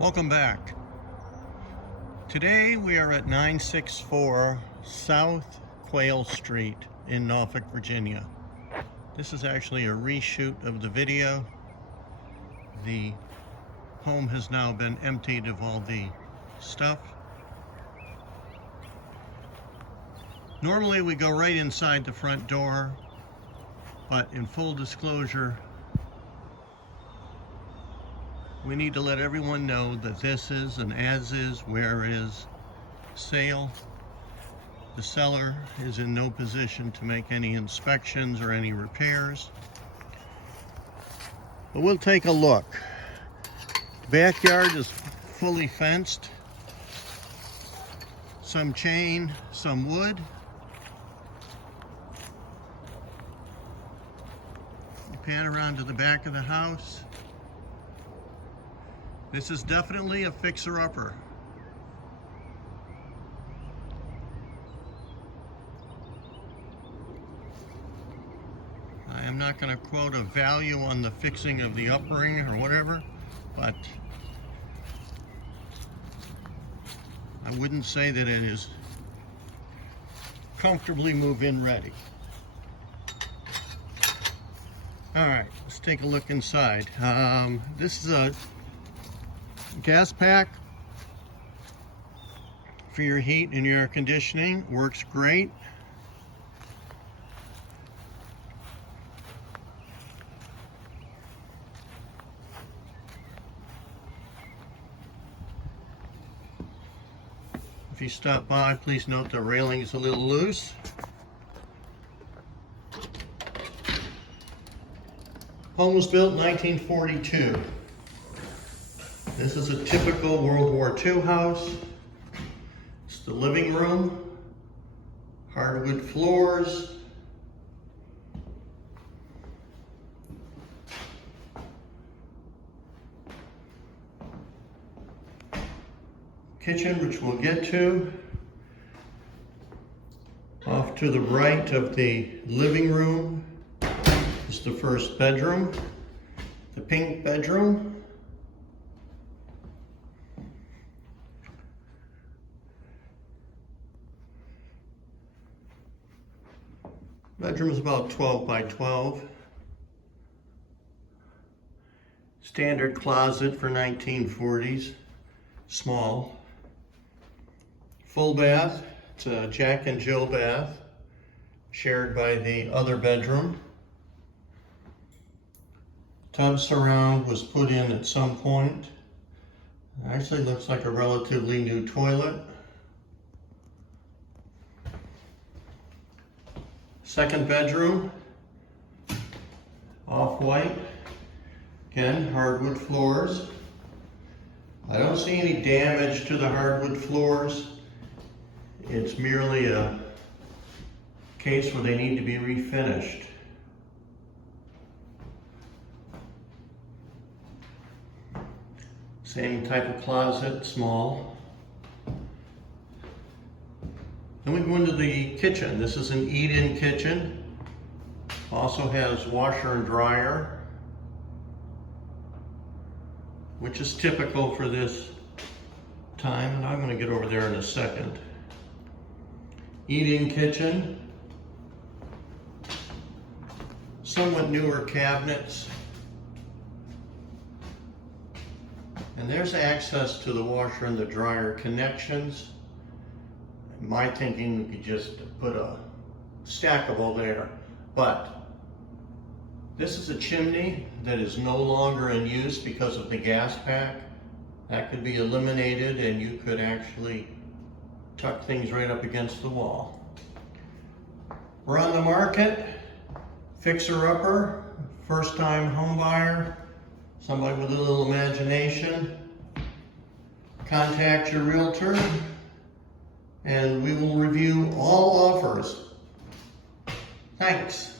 Welcome back. Today we are at 964 South Quail Street in Norfolk, Virginia. This is actually a reshoot of the video. The home has now been emptied of all the stuff. Normally we go right inside the front door, but in full disclosure, we need to let everyone know that this is an as-is, where-is sale. The seller is in no position to make any inspections or any repairs. But we'll take a look. Backyard is fully fenced. Some chain, some wood. You pan around to the back of the house. This is definitely a fixer-upper. I am not going to quote a value on the fixing of the uppering or whatever, but I wouldn't say that it is comfortably move-in ready. All right, let's take a look inside. This is a gas pack for your heat and your air conditioning. Works great. If you stop by, please note the railing is a little loose. Home was built in 1942. This is a typical World War II house. It's the living room, hardwood floors, kitchen, which we'll get to. Off to the right of the living room is the first bedroom, the pink bedroom. Bedroom is about 12 by 12. Standard closet for 1940s, small. Full bath, it's a Jack and Jill bath, shared by the other bedroom. Tub surround was put in at some point. Actually looks like a relatively new toilet. Second bedroom, off-white, again, hardwood floors. I don't see any damage to the hardwood floors. It's merely a case where they need to be refinished. Same type of closet, small. Then we go into the kitchen. This is an eat-in kitchen. Also has washer and dryer, which is typical for this time, and I'm going to get over there in a second. Eat-in kitchen. Somewhat newer cabinets. And there's access to the washer and the dryer connections. My thinking, we could just put a stackable there, but this is a chimney that is no longer in use because of the gas pack. That could be eliminated and you could actually tuck things right up against the wall. We're on the market, fixer-upper, first-time home buyer, somebody with a little imagination. Contact your realtor, and we will review all offers. Thanks.